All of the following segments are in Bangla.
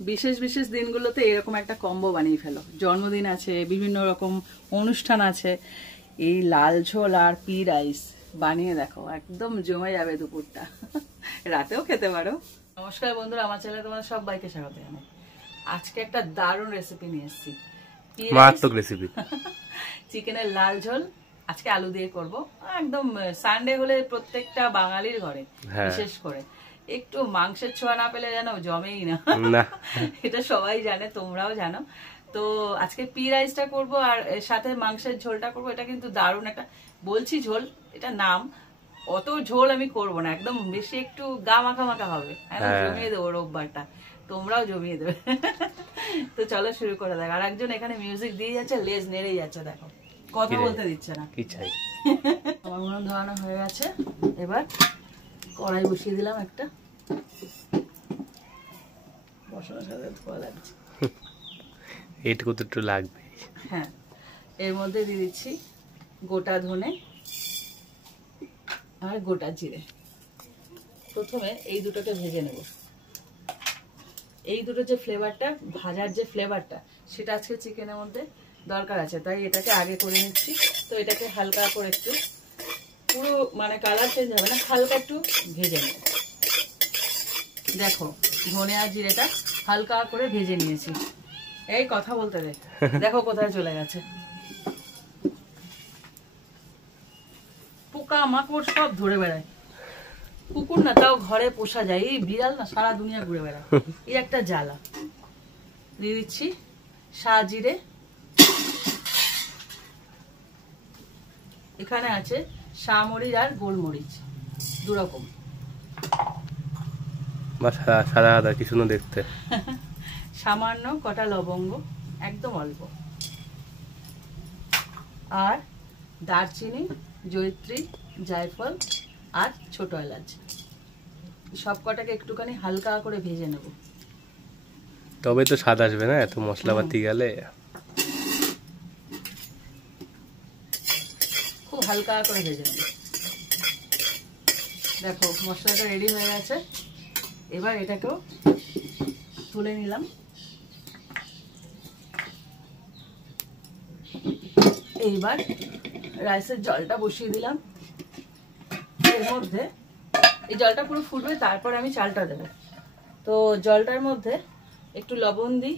বিশেষ বিশেষ দিনগুলোতে এরকম একটা কম্বো বানিয়ে ফেলো। জন্মদিন আছে, বিভিন্ন রকম অনুষ্ঠান আছে, এই লাল ঝোল আর পি রাইস বানিয়ে দেখো, একদম জমে যাবে দুপুরটা। রাতেও খেতে পারো। নমস্কার বন্ধুরা, আমার চ্যানেলে তোমাদের সবাইকে স্বাগত জানাই। আজকে একটা দারুণ রেসিপি নিয়ে এসেছি, মারাত্মক রেসিপি। চিকেনের লাল ঝোল আজকে আলু দিয়ে করব। একদম সানডে হলে প্রত্যেকটা বাঙালির ঘরে বিশেষ করে একটু মাংসের ছোঁয়া না পেলে যেন জমেই না, এটা সবাই জানে, তোমরাও জানো। তো আজকে পি রাইসটা করব আর এর সাথে মাংসের ঝোলটা করব। এটা কিন্তু দারুণ একটা, বলছি ঝোল, এটা নাম, অত ঝোল আমি করব না, একদম বেশি একটু গা মাখা মাখা হবে, জমিয়ে দেবো রোববারটা, তোমরাও জমিয়ে দেবে। তো চলো শুরু করে দেখ। আর একজন এখানে মিউজিক দিয়ে যাচ্ছে, লেজ নেড়েই যাচ্ছে, দেখো কথা বলতে দিচ্ছে না। কি চাই, আমার মনে ধরানো হয়ে গেছে। এবার কড়াই বসিয়ে দিলাম একটা, বসানোর সাথে ধোয়া লাগছে, এইটুকু তো একটু লাগবে। হ্যাঁ, এর মধ্যে দিয়ে দিচ্ছি গোটা ধনে আর গোটা জিরে। প্রথমে এই দুটোকে ভেজে নেব। এই দুটো যে ফ্লেভারটা, ভাজার যে ফ্লেভারটা, সেটা আজকে চিকেনের মধ্যে দরকার আছে, তাই এটাকে আগে করে নিচ্ছি। তো এটাকে হালকা করে একটু, পুরো মানে কালার চেঞ্জ হবে না, হালকা একটু ভেজে নেব। দেখো ধনে আর জিরেটা হালকা করে ভেজে নিয়েছি। এই কথা বলতে দে, দেখো কোথায় চলে গেছে, পোকা মাকড় সব ধরে বেড়ায়। কুকুর না তাও ঘরে পোষা যায়, এই বিড়াল না সারা দুনিয়া ঘুরে বেড়ায়, এই একটা জ্বালা। দিয়ে দিচ্ছি সাজিরে, এখানে আছে শামরিচ আর গোলমরিচ দুরকম, সাদা সাদা কি সুন্দর দেখতে। সামান্য কটা লবঙ্গ, একদম অল্প, আর দারচিনি, জয়িত্রী, জায়ফল আর ছোট এলাচ, সব কটাকে একটুখানি হালকা করে ভেজে নেব। তবে তো স্বাদ আসবে না এত মশলাপাতি গেলে। খুব হালকা করে ভেজে নেব। দেখো মশলাটা রেডি হয়ে গেছে। এবার এটাকেও তুলে নিলাম। এইবার রাইসের জলটা বসিয়ে দিলাম। এর মধ্যে এই জলটা পুরো ফুটবে, তারপর আমি চালটা দেব। তো জলটার মধ্যে একটু লবণ দিই,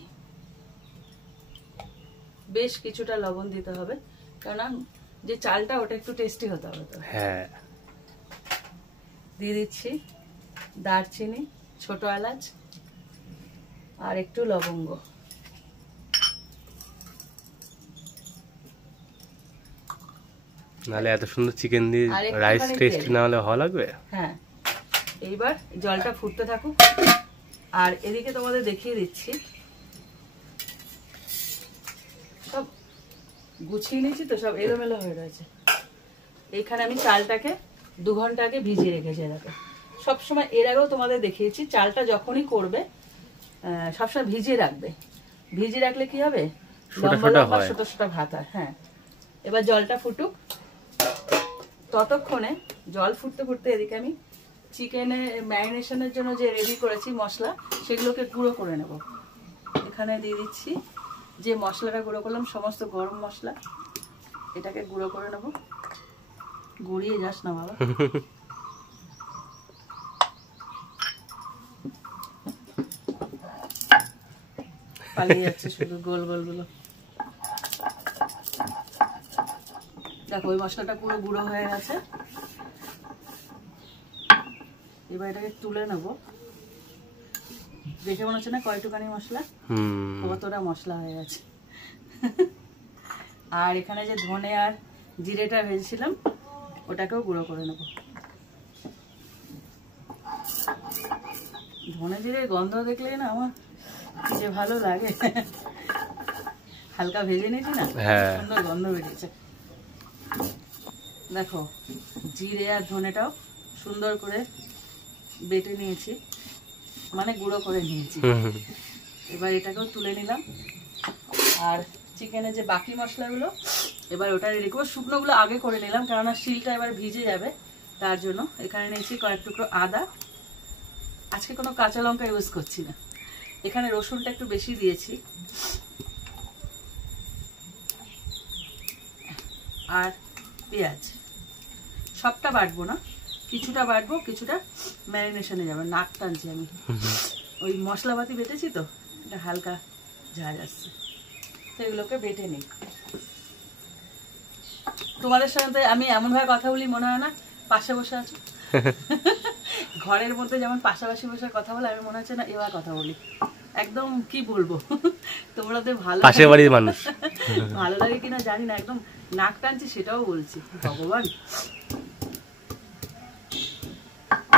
বেশ কিছুটা লবণ দিতে হবে, কারণ যে চালটা ওটা একটু টেস্টি হতে হবে। তো হ্যাঁ, দিয়ে দিচ্ছি দারচিনি, ছোট এলাচ আর একটু লবঙ্গ। নালে এত সুন্দর চিকেন দিয়ে রাইস টেস্টি না হলে ভালো লাগবে। হ্যাঁ, এইবার জলটা ফুটতে থাকুক। আর এদিকে তোমাদের দেখিয়ে দিচ্ছি, সব গুছিয়ে নিয়েছি তো, সব এলোমেলো হয়ে রয়েছে। এইখানে আমি চালটাকে 2 ঘন্টা আগে ভিজিয়ে রেখেছি। দেখো সবসময়, এর আগেও তোমাদের দেখিয়েছি, চালটা যখনই করবে সবসময় ভিজিয়ে রাখবে। ভিজিয়ে রাখলে কি হবে, লম্বা লম্বা ছোট ছোট ভাত হয়। হ্যাঁ, এবার জলটা ফুটুক, ততক্ষণে জল ফুটতে ফুটতে এদিকে আমি চিকেনের ম্যারিনেশনের জন্য যে রেডি করেছি মশলা, সেগুলোকে গুঁড়ো করে নেব। এখানে দিয়ে দিচ্ছি যে মশলাটা গুঁড়ো করলাম, সমস্ত গরম মশলা, এটাকে গুঁড়ো করে নেব। গুঁড়িয়ে যাস না বাবা। পালিয়ে যাচ্ছে শুধু গোল গোল গুলো। দেখো ওই মশলাটা পুরো গুঁড়ো হয়ে গেছে। এবার এটাকে তুলে নেব। দেখে মনে হচ্ছে না কয়টুকানি মশলা, কতটা মশলা হয়ে গেছে। আর এখানে যে ধনে আর জিরেটা ভেজেছিলাম, ওটাকেও গুঁড়ো করে নেব। ধনে জিরের গন্ধ দেখলেই না আমার যে ভালো লাগে। হালকা ভেজে নিয়েছি না, সুন্দর গন্ধ বেরিয়েছে। দেখো জিরে আর ধনেটাও সুন্দর করে বেটে নিয়েছি, মানে গুঁড়ো করে নিয়েছি। এবার এটাকেও তুলে নিলাম। আর চিকেনের যে বাকি মশলাগুলো এবার ওটা রেডি করবো। শুকনোগুলো আগে করে নিলাম, কেননা শিলটা এবার ভিজে যাবে, তার জন্য। এখানে নিয়েছি কয়েক টুকরো আদা, আজকে কোনো কাঁচা লঙ্কা ইউজ করছি না, এখানে রসুনটা একটু বেশি দিয়েছি, আর পেঁয়াজ। সবটা বাটবো না, কিছুটা বাটবো, কিছুটা ম্যারিনেশনে যাবে। নাক টানছি আমি, ওই মশলাপাতি বেটেছি তো, এটা হালকা ঝাঁজ আসছে, তো এগুলোকে বেটে নিই। তোমাদের সাথে আমি এমন ভাবে কথা বলি মনে হয় না পাশে বসে আছো। ঘরের মধ্যে যেমন পাশাপাশি বসে কথা বলে, আমি মনে হচ্ছে না এবার কথা বলি, একদম কি বলবো। তোমরা তো ভালো পাশের বাড়ির মানুষ, ভালো লাগে কিনা জানি না, একদম নাক টানছি সেটাও বলছি। ভগবান,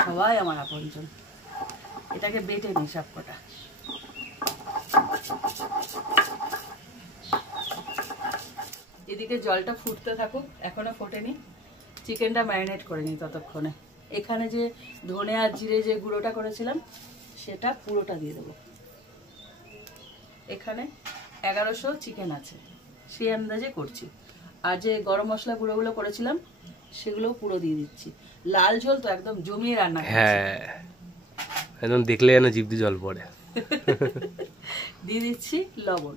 সবাই আমার আপনজন। এটাকে বেটে নিই সব কটা। এদিকে জলটা ফুটতে থাকুক, এখনো ফোটেনি। চিকেনটা ম্যারিনেট করে নিই ততক্ষণে। এখানে যে ধনে আর জিরে যে গুঁড়োটা করেছিলাম সেটা পুরোটা দিয়ে দেবো। এখানে 1100 চিকেন আছে, সেই আন্দাজে করছি। আর যে গরম মশলা গুঁড়োগুলো করেছিলাম সেগুলো পুরো দিয়ে দিচ্ছি। লাল ঝোল তো একদম জমিয়ে রান্না করছি। হ্যাঁ, একদম দেখলে যেন জিভ দিয়ে জল পড়ে। দিয়ে দিচ্ছি লবণ।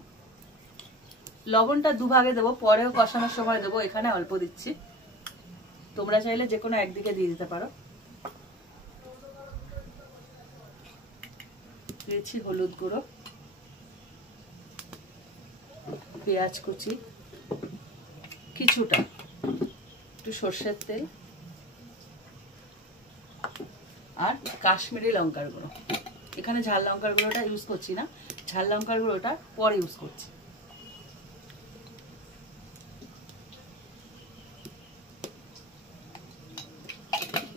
লবণটা দুভাগে দেবো, পরেও কষানোর সময় দেবো। এখানে অল্প দিচ্ছি, তোমরা চাইলে যে কোনো একদিকে দিয়ে দিতে পারো। দিয়েছি হলুদ গুঁড়ো, পেঁয়াজ কুচি, কিছুটা একটু সর্ষের তেল, আর কাশ্মীরি লঙ্কার গুঁড়ো। এখানে ঝাল লঙ্কার গুঁড়োটা ইউজ করছি না, ঝাল লঙ্কার গুঁড়োটা পরে ইউজ করছি।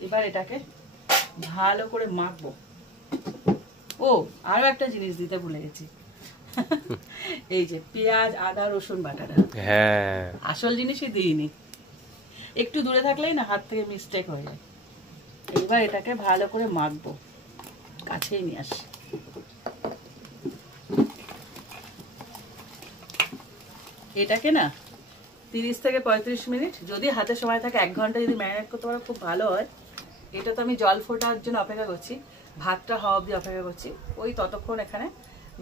এবার এটাকে ভালো করে মাখবো। ও, আরো একটা জিনিস দিতে ভুলে গেছি, এই যে পেঁয়াজ আদা রসুন বাটাটা। হ্যাঁ, আসল জিনিসই দিইনি, একটু দূরে থাকলেই না হাত থেকে মিস্টেক হয়ে যায়। এবার এটাকে ভালো করে মাখবো, কাছেই নিয়ে আসি। এটাকে না 30 থেকে 35 মিনিট, যদি হাতে সময় থাকে 1 ঘন্টা যদি ম্যারিনেট করতে পারো খুব ভালো হয়। এটা তো আমি জল ফোটার জন্য অপেক্ষা করছি, ভাতটা হওয়া অবধি অপেক্ষা করছি। ওই ততক্ষণ এখানে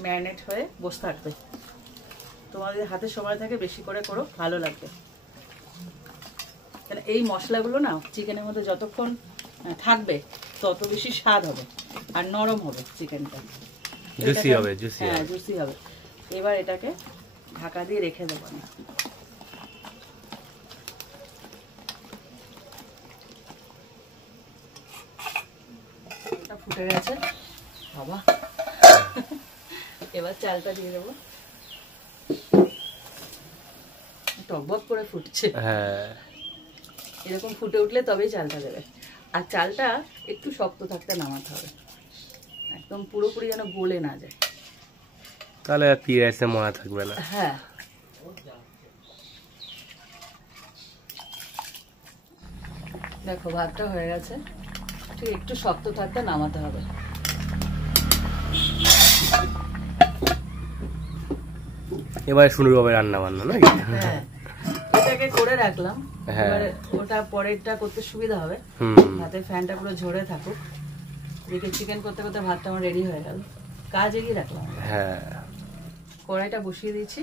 ম্যারিনেট হয়ে বসে থাকবে। তোমাদের হাতে সময় থাকে বেশি করে করো, ভালো লাগবে। কারণ এই মশলাগুলো না চিকেনের মধ্যে যতক্ষণ থাকবে তত বেশি স্বাদ হবে আর নরম হবে চিকেনটা, জুসি হবে, জুসি হ্যাঁ জুসি হবে। এবার এটাকে ঢাকা দিয়ে রেখে দেবো না। এটা ফুটে গেছে বাবা, এবার চালটা দিয়ে দেবো। টকবক করে ফুটছে, হ্যাঁ, এরকম ফুটে উঠলে তবেই চালটা দেবে। আর চালটা একটু শক্ত থাকতে নামাতে হবে, একদম পুরোপুরি যেন গলে না যায়, তাহলে আর পিঁয়াজে মনে থাকবে না। হ্যাঁ, দেখো ভাতটা হয়ে গেছে, ঠিক একটু শক্ত থাকতে নামাতে হবে। এবারে শুরু হবে রান্না বান্না নাকি? হ্যাঁ, এটাকে করে রাখলাম, এবারে ওটা পরেরটা করতে সুবিধা হবে। ভাতের ফ্যানটা পুরো ঝরে থাকুক, এদিকে চিকেন করতে করতে ভাতটা আমার রেডি হয়ে গেল, কাজ এগিয়ে রাখলাম। হ্যাঁ, কড়াইটা বসিয়ে দিয়েছি,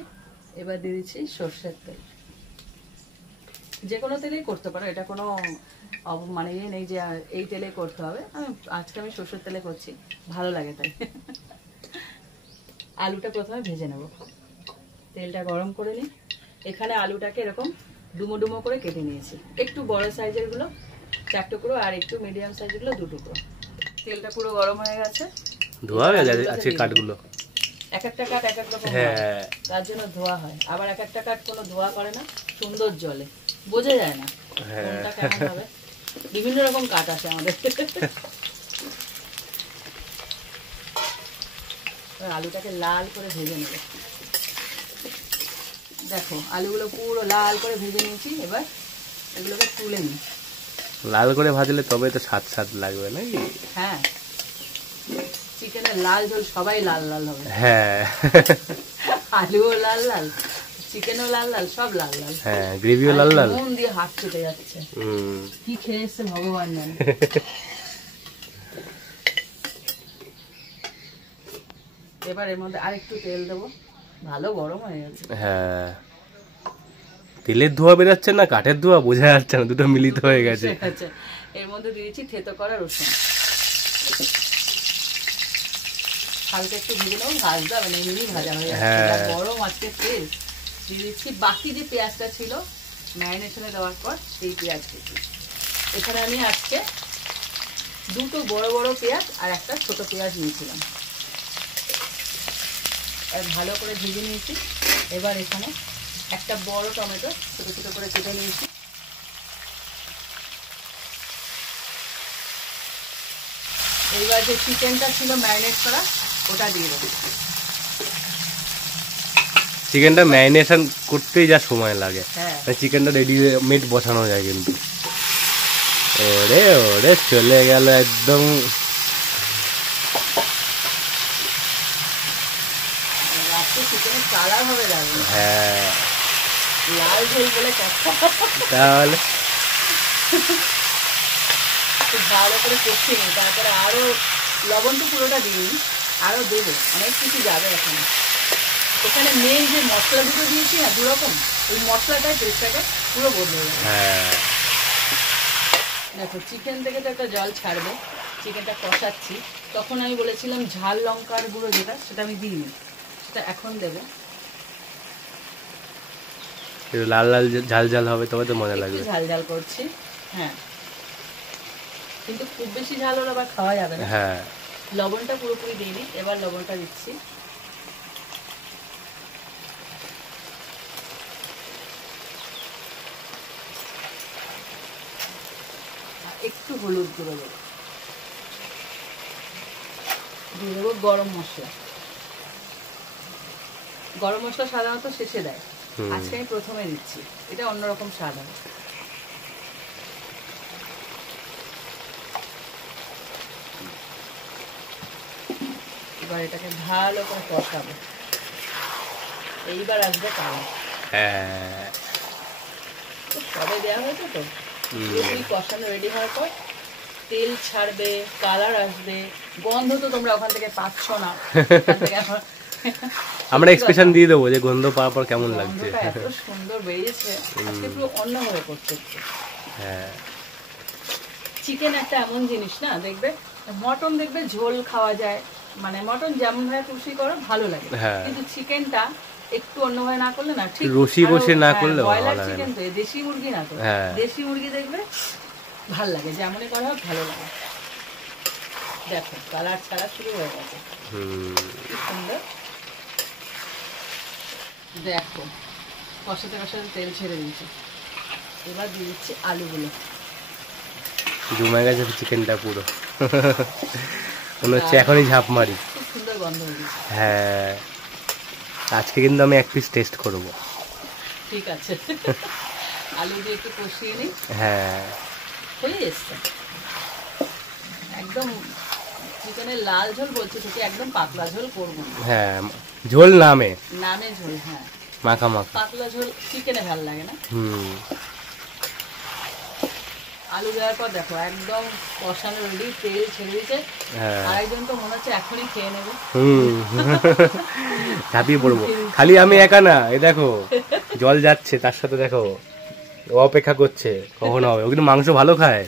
এবার দিয়ে দিচ্ছি সর্ষের তেল। যে কোনো তেলেই করতে পারো, এটা কোনো মানে ইয়ে নেই যে এই তেলে করতে হবে। আজকে আমি সর্ষের তেলে করছি, ভালো লাগে তাই। আলুটা প্রথমে ভেজে নেব, তেলটা গরম করে নিই। এখানে আলুটাকে এরকম ডুমো ডুমো করে কেটে নিয়েছি, একটু বড় সাইজের গুলো 4 টুকরো আর একটু মিডিয়াম সাইজের গুলো 2 টুকরো। তেলটা পুরো গরম হয়ে গেছে, ধোয়া হয়ে গেছে আজকে কাঠগুলো। এক একটা কাঠ এক এক রকম হয়, তার জন্য ধোয়া হয়। আবার এক একটা কাঠ কোনো ধোয়া করে না, সুন্দর জলে বোঝা যায় না কোনটা কেমন হবে। বিভিন্ন রকম কাঠ আছে আমাদের। আলুটাকে লাল করে ভেজে নেবে। দেখো আলুগুলো পুরো লাল করে ভেজে নিয়েছি, এবার এগুলোকে তুলে নিই। লাল করে ভাজলে তবে তো স্বাদ স্বাদ লাগবে নাকি? হ্যাঁ, চিকেনের লাল ঝোল সবাই লাল লাল হবে। হ্যাঁ, আলুও লাল লাল, চিকেনও লাল লাল, সব লাল লাল। হ্যাঁ, গ্রেভিও লাল লাল। মন দিয়ে হাত ছুটে যাচ্ছে, কি খেয়ে এসছে ভগবান জানে। এবার এর মধ্যে আরেকটু তেল দেবো, ভালো গরম হয়ে গেছে। হ্যাঁ, তেলের ধোঁয়া বেরোচ্ছে না কাঠের ধোঁয়া বোঝা যাচ্ছে না, দুটো মিলিত হয়ে গেছে। এর মধ্যে দিয়েছি থেতো করা রসুন, হালকা একটু ভেজে নেবো, ভাজতে হবে না, এমনি ভাজা হয়ে যাচ্ছে, গরম আজকে তেল। দিয়ে দিচ্ছি বাকি যে পেঁয়াজটা ছিল ম্যারিনেশনে দেওয়ার পর, সেই পেঁয়াজ দিচ্ছি। এখানে আমি আজকে দুটো বড় বড় পেঁয়াজ আর একটা ছোট পেঁয়াজ নিয়েছিলাম, আর ভালো করে ভেজে নিয়েছি। এবার এখানে একটা বড় টমেটো ছোট ছোট করে কেটে নিয়েছি। এইবার যে চিকেনটা ছিল ম্যারিনেট করা ওটা দিয়ে দেবো। চিকেনটা ম্যারিনেশন করতেই যা সময় লাগে, চিকেনটা রেডিমেড বসানো যায় কিন্তু। ওরে ওরে চলে গেল একদম। চিকেনের কালার হবে দারুণ। হ্যাঁ, লাল ঝোল বলে কথা। তাহলে খুব ভালো করে কষিয়ে নিই, তারপরে আরো লবণ তো পুরোটা দিই, আরো দেবো, অনেক কিছু যাবে এখানে। এখানে মেন যে মশলা দুটো দিয়েছি না দু রকম, ওই মশলাটাই টেস্টটাকে পুরো বদলে যাবে। দেখো চিকেন থেকে তো একটা জল ছাড়বে, চিকেনটা কষাচ্ছি, তখন আমি বলেছিলাম ঝাল লঙ্কার গুঁড়ো যেটা, সেটা আমি দিইনি, সেটা এখন দেবো। লাল লাল ঝাল ঝাল হবে তবে তো মজা লাগবে। ঝাল ঝাল করছি, হ্যাঁ, কিন্তু খুব বেশি ঝাল হলে আবার খাওয়া যাবে না। হ্যাঁ, লবণটা পুরোপুরি দিইনি, এবার লবণটা দিচ্ছি। একটু হলুদ গুঁড়ো দেবো, দিয়ে দেবো গরম মশলা। গরম মশলা সাধারণত শেষে দেয়, আজকে আমি প্রথমে দিচ্ছি, এটা অন্যরকম স্বাদ হবে। এবার এটাকে ভালো করে কষাবো, এইবার আসবে কালার। সবে দেওয়া হয়েছে তো, পুরোপুরি কষানো রেডি হওয়ার পর তেল ছাড়বে, কালার আসবে, গন্ধ তো তোমরা ওখান থেকে পাচ্ছ না, আমরা এক্সপ্রেশন দিয়ে দেবো যে গন্ধ পাওয়ার পর কেমন লাগছে। এত সুন্দর বেরিয়েছে, আজকে পুরো অন্যভাবে করছে। হ্যাঁ, চিকেন একটা এমন জিনিস না, দেখবে মটন দেখবে ঝোল খাওয়া যায়, মানে মটন যেমন ভাবে কুচি করো ভালো লাগে, কিন্তু চিকেনটা একটু অন্যভাবে না করলে না ঠিক, রসি বসে না করলে ব্রয়লার চিকেন তো, দেশি মুরগি না তো, দেশি মুরগি দেখবে ভাল লাগে, যেমনই করা হোক ভালো লাগে। দেখো কালার ছাড়া শুরু হয়ে গেছে, কি সুন্দর। দেখো কষাতে কষাতে তেল ছেড়ে দিয়েছে, এবার দিয়ে দিচ্ছি আলুগুলো। জমে গেছে চিকেনটা পুরো, মনে হচ্ছে এখনই ঝাঁপ মারি। খুব সুন্দর গন্ধ বেরিয়েছে। হ্যাঁ, আজকে কিন্তু আমি এক পিস টেস্ট করব। ঠিক আছে, আলু দিয়ে একটু কষিয়ে নিই। হ্যাঁ, হয়ে এসছে একদম। চিকেনের লাল ঝোল বলছি থেকে, একদম পাতলা ঝোল করবো না। হ্যাঁ, ঝোল নামে ঝোল, হ্যাঁ, মাখা মাখা, পাতলা ঝোল চিকেনে ভালো লাগে না। আলু দেওয়ার পর দেখো একদম কষানো রেডি, তেল ছেড়ে দিয়েছে, আরেকজন তো মনে হচ্ছে এখনই খেয়ে নেবে। ঝাঁপিয়ে পড়বো, খালি আমি একা না, এই দেখো জল যাচ্ছে, তার সাথে দেখো ও অপেক্ষা করছে কখন হবে। ও কিন্তু মাংস ভালো খায়,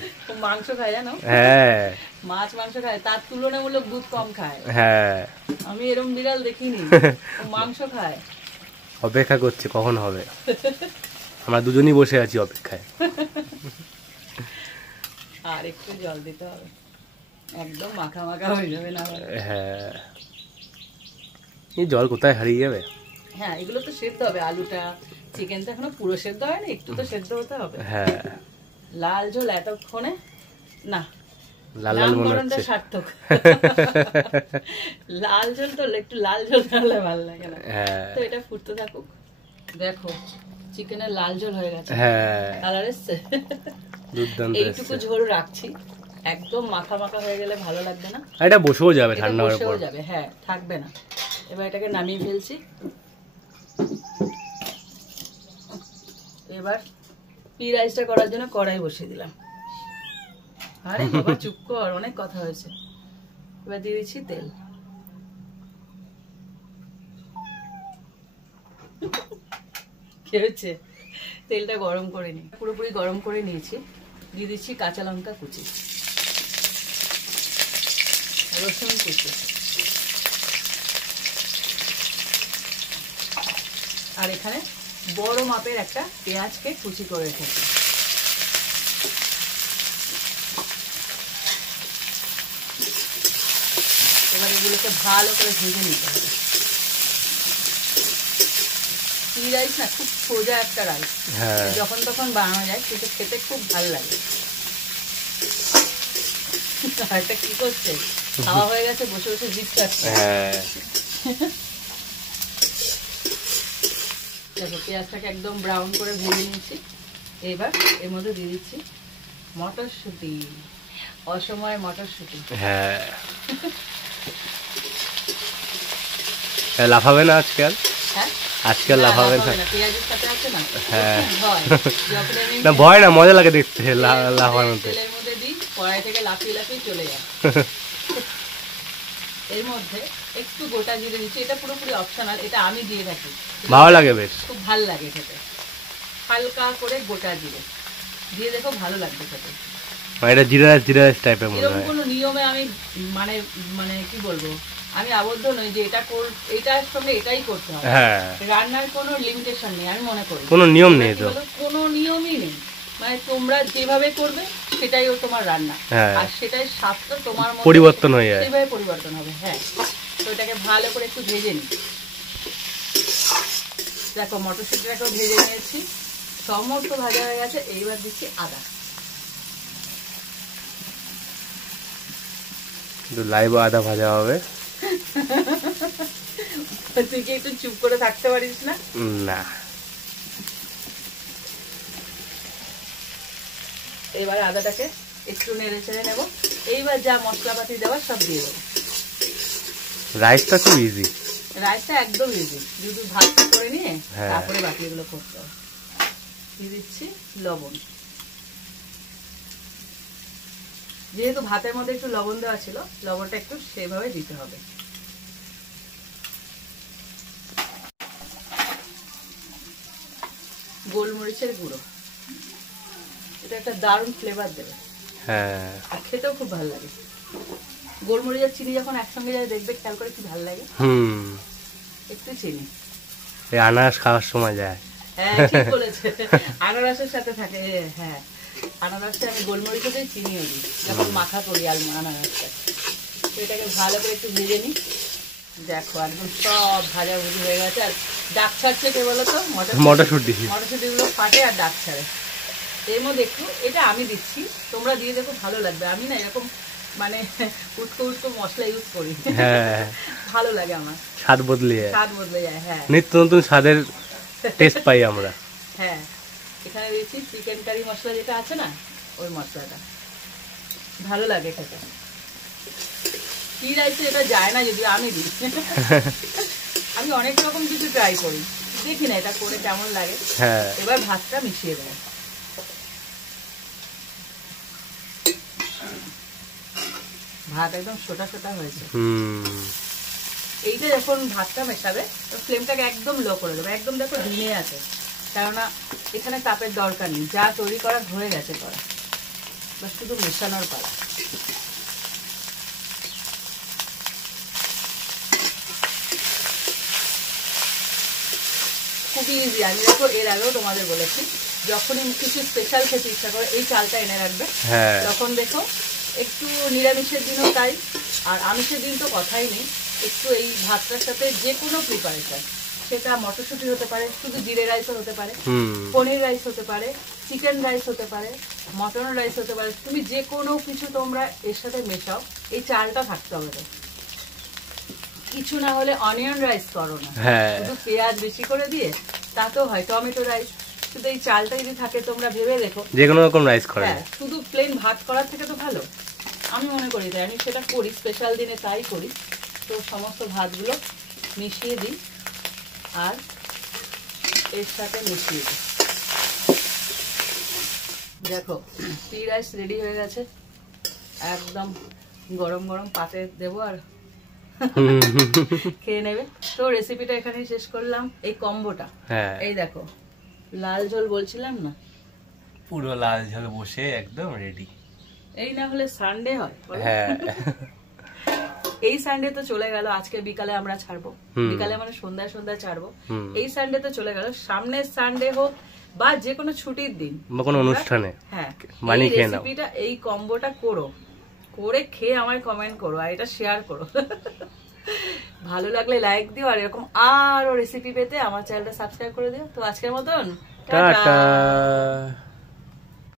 মাংস খায় জানো, হ্যাঁ, মাছ মাংস খায়, তার তুলনামূলক দুধ কম খায়। হ্যাঁ, আমি এরকম বিড়াল দেখিনি, ও মাংস খায়, অপেক্ষা করছে কখন হবে। আমরা দুজনই বসে আছি অপেক্ষায়। আর একটু জল দিতে হবে, একদম মাখা মাখা হয়ে যাবে না। হ্যাঁ, এই জল কোথায় হারিয়ে যাবে। হ্যাঁ, এগুলো তো সেদ্ধ হবে, আলুটা চিকেনটা এখনো পুরো সেদ্ধ হয়নি, একটু তো সেদ্ধ হতে হবে। হ্যাঁ, লাল ঝোল এতক্ষণে না, লাল লাল মনে হচ্ছে সার্থক। লাল ঝোল তো একটু লাল ঝোল তাহলে ভালো লাগে না, তো এটা ফুটতে থাকুক। দেখো চিকেনের লাল ঝোল হয়ে গেছে, কালার এসছে, এইটুকু ঝোল রাখছি, একদম মাখা মাখা হয়ে গেলে ভালো লাগবে না। এটা বসেও যাবে, ঠান্ডা হয়ে যাবে, হ্যাঁ থাকবে না। এবার এটাকে নামিয়ে ফেলছি। এবার পি রাইসটা করার জন্য কড়াই বসিয়ে দিলাম। আরে বাবা চুপ কর, অনেক কথা হয়েছে। এবার দিয়ে দিচ্ছি তেল, হচ্ছে। তেলটা গরম করে নিই, পুরোপুরি গরম করে নিয়েছি। দিয়ে দিচ্ছি কাঁচা লঙ্কা কুচি, রসুন কুচি, আর এখানে বড় মাপের একটা পেঁয়াজকে কুচি করে রেখেছি। এবার এগুলোকে ভালো করে ভেজে নিতে হবে। চিলি রাইস না খুব সোজা একটা রাইস, যখন তখন বানানো যায়, কিন্তু খেতে খুব ভালো লাগে। এটা কি করছে, খাওয়া হয়ে গেছে, বসে বসে জিভ কাটছে। দেখো পেঁয়াজটাকে একদম ব্রাউন করে ভেজে নিচ্ছি। এবার এর মধ্যে দিয়ে দিচ্ছি মটরশুঁটি, অসময়ে মটরশুঁটি। হ্যাঁ, লাফাবে না আজকাল? হ্যাঁ, আজকাল লাফাবে না, পেঁয়াজের সাথে আছে না। হ্যাঁ না, ভয় না, মজা লাগে দেখতে লাফানোতে। তেলের মধ্যে দিই, কড়াই থেকে লাফিয়ে লাফিয়ে চলে যায়। এর মধ্যে একটু গোটা জিরে দিচ্ছি, এটা পুরোপুরি অপশনাল, এটা আমি দিয়ে থাকি, ভালো লাগে, বেশ খুব ভালো লাগে খেতে। হালকা করে গোটা জিরে দিয়ে দেখো, ভালো লাগবে খেতে। এটা জিরা রাইস টাইপের মনে হয়। এরকম কোনো নিয়মে আমি মানে মানে কি বলবো, আমি আবদ্ধ নই যে এটার সঙ্গে এটাই করতে হবে। হ্যাঁ, রান্নার কোনো লিমিটেশন নেই, আমি মনে করি কোনো নিয়ম নেই, তো কোনো নিয়মই নেই। মানে তোমরা যেভাবে করবে সেটাই তোমার রান্না, আর সেটাই স্বাদটা তোমার মধ্যে পরিবর্তন হয়ে যায়, সেভাবে পরিবর্তন হবে। হ্যাঁ, তো এটাকে ভালো করে একটু ভেজে নিই। দেখো মটরশুঁটিটাকেও ভেজে নিয়েছি, সমস্ত ভাজা হয়ে গেছে। এইবার দিচ্ছি আদা। লাইভ আদা ভাজা হবে। তুই কি একটু চুপ করে থাকতে পারিস না? না। এবার আদাটাকে একটু নেড়ে চেড়ে নেবো। এইবার যা মশলাপাতি দেওয়ার সব দিয়ে দেবো। রাইসটা খুব ইজি, রাইসটা একদম ইজি, শুধু ভাতটা করে নিয়ে তারপরে বাকি এগুলো করতে হবে। দিয়ে দিচ্ছি লবণ, যেহেতু ভাতের মধ্যে একটু লবণ দেওয়া ছিল, লবণটা একটু সেভাবে দিতে হবে। গোলমরিচের গুঁড়ো, এটা একটা দারুণ ফ্লেভার দেবে। হ্যাঁ, আর খেতেও খুব ভালো লাগে। গোলমরিচ আর চিনি যখন একসঙ্গে যায়, দেখবে খেয়াল করে কি ভালো লাগে। একটু চিনি এই আনারস খাওয়ার সময় যায়। হ্যাঁ, ঠিক বলেছে, আনারসের সাথে থাকে। হ্যাঁ, আনারসে আমি গোলমরিচ দিয়ে চিনিও দিই যখন মাখা করি আনারসটা। তো এটাকে ভালো করে একটু ভেজে নিই। দেখো একদম সব ভাজা ভুজি হয়ে গেছে। আর ডাক ছাড়ছে কে বলতো? মটরশুঁটিগুলো ফাটে আর ডাক ছাড়ে। এর মধ্যে একটু, এটা আমি দিচ্ছি, তোমরা দিয়ে দেখো, ভালো লাগবে। আমি না এরকম মানে উটকো মশলা ইউজ করি, ভালো লাগে আমার, স্বাদ বদলে যায়। হ্যাঁ, নিত্য নতুন স্বাদের টেস্ট পাই আমরা। হ্যাঁ, এখানে দিয়েছি চিকেন কারি মশলা, যেটা আছে না, ওই মশলাটা ভালো লাগে খেতে। কি রাইসে এটা যায় না, যদিও আমি দিই। আমি অনেক রকম কিছু ট্রাই করি, দেখি না এটা করে কেমন লাগে। এবার ভাতটা মিশিয়ে দেবো। ভাত একদম সোটা সোটা হয়েছে। এইটা যখন ভাতটা মেশাবে, তো ফ্লেমটাকে একদম লো করে দেবে, একদম দেখো ধিমে আছে, কেননা এখানে তাপের দরকার নেই, যা তৈরি করা হয়ে গেছে করা, বাস শুধু মেশানোর পালা। খুবই ইজি। আমি দেখো এর আগেও তোমাদের বলেছি, যখনই কিছু স্পেশাল খেতে ইচ্ছা করে এই চালটা এনে রাখবে। তখন দেখো একটু নিরামিষের দিনও তাই, আর আমিষের দিন তো কথাই নেই, একটু এই ভাতটার সাথে যে কোনো প্রিপারেশন, সেটা মটরশুঁটি হতে পারে, শুধু জিরে রাইসও হতে পারে, পনির রাইস হতে পারে, চিকেন রাইস হতে পারে, মটন রাইস হতে পারে, তুমি যে কোনো কিছু তোমরা এর সাথে মেশাও, এই চালটা থাকতে হবে। কিছু না হলে অনিয়ন রাইস করো না, শুধু পেঁয়াজ বেশি করে দিয়ে, তাতেও হয়। টমেটো রাইস, শুধু এই চালটা যদি থাকে, তোমরা ভেবে দেখো, যে কোনো রকম রাইস করে, শুধু প্লেন ভাত করার থেকে তো ভালো। আমি মনে করি তাই, আমি সেটা করি, স্পেশাল দিনে তাই করি। তো সমস্ত ভাতগুলো মিশিয়ে দিই আর এর সাথে মিশিয়ে দিই। দেখো টি রাইস রেডি হয়ে গেছে, একদম গরম গরম পাতে দেবো আর খেয়ে নেবে। তো রেসিপিটা এখানেই শেষ করলাম। এই কম্বোটা, এই দেখো লাল ঝোল বলছিলাম না, পুরো লাল ঝোল বসে একদম রেডি। এই না হলে সানডে হয়? হ্যাঁ এই সানডে তো চলে গেল, আজকে বিকালে আমরা ছাড়বো, বিকালে মানে সন্ধ্যায় সন্ধ্যায় ছাড়বো। এই সানডে তো চলে গেল, সামনের সানডে হোক বা যে কোনো ছুটির দিন বা কোনো অনুষ্ঠানে, হ্যাঁ বানিয়ে খেয়ে নাও, রেসিপিটা এই কম্বোটা করো, করে খেয়ে আমায় কমেন্ট করো আর এটা শেয়ার করো। ভালো লাগলে লাইক দিও, আর এরকম আরো রেসিপি পেতে আমার চ্যানেলটা সাবস্ক্রাইব করে দিও। তো আজকের মতন টাটা।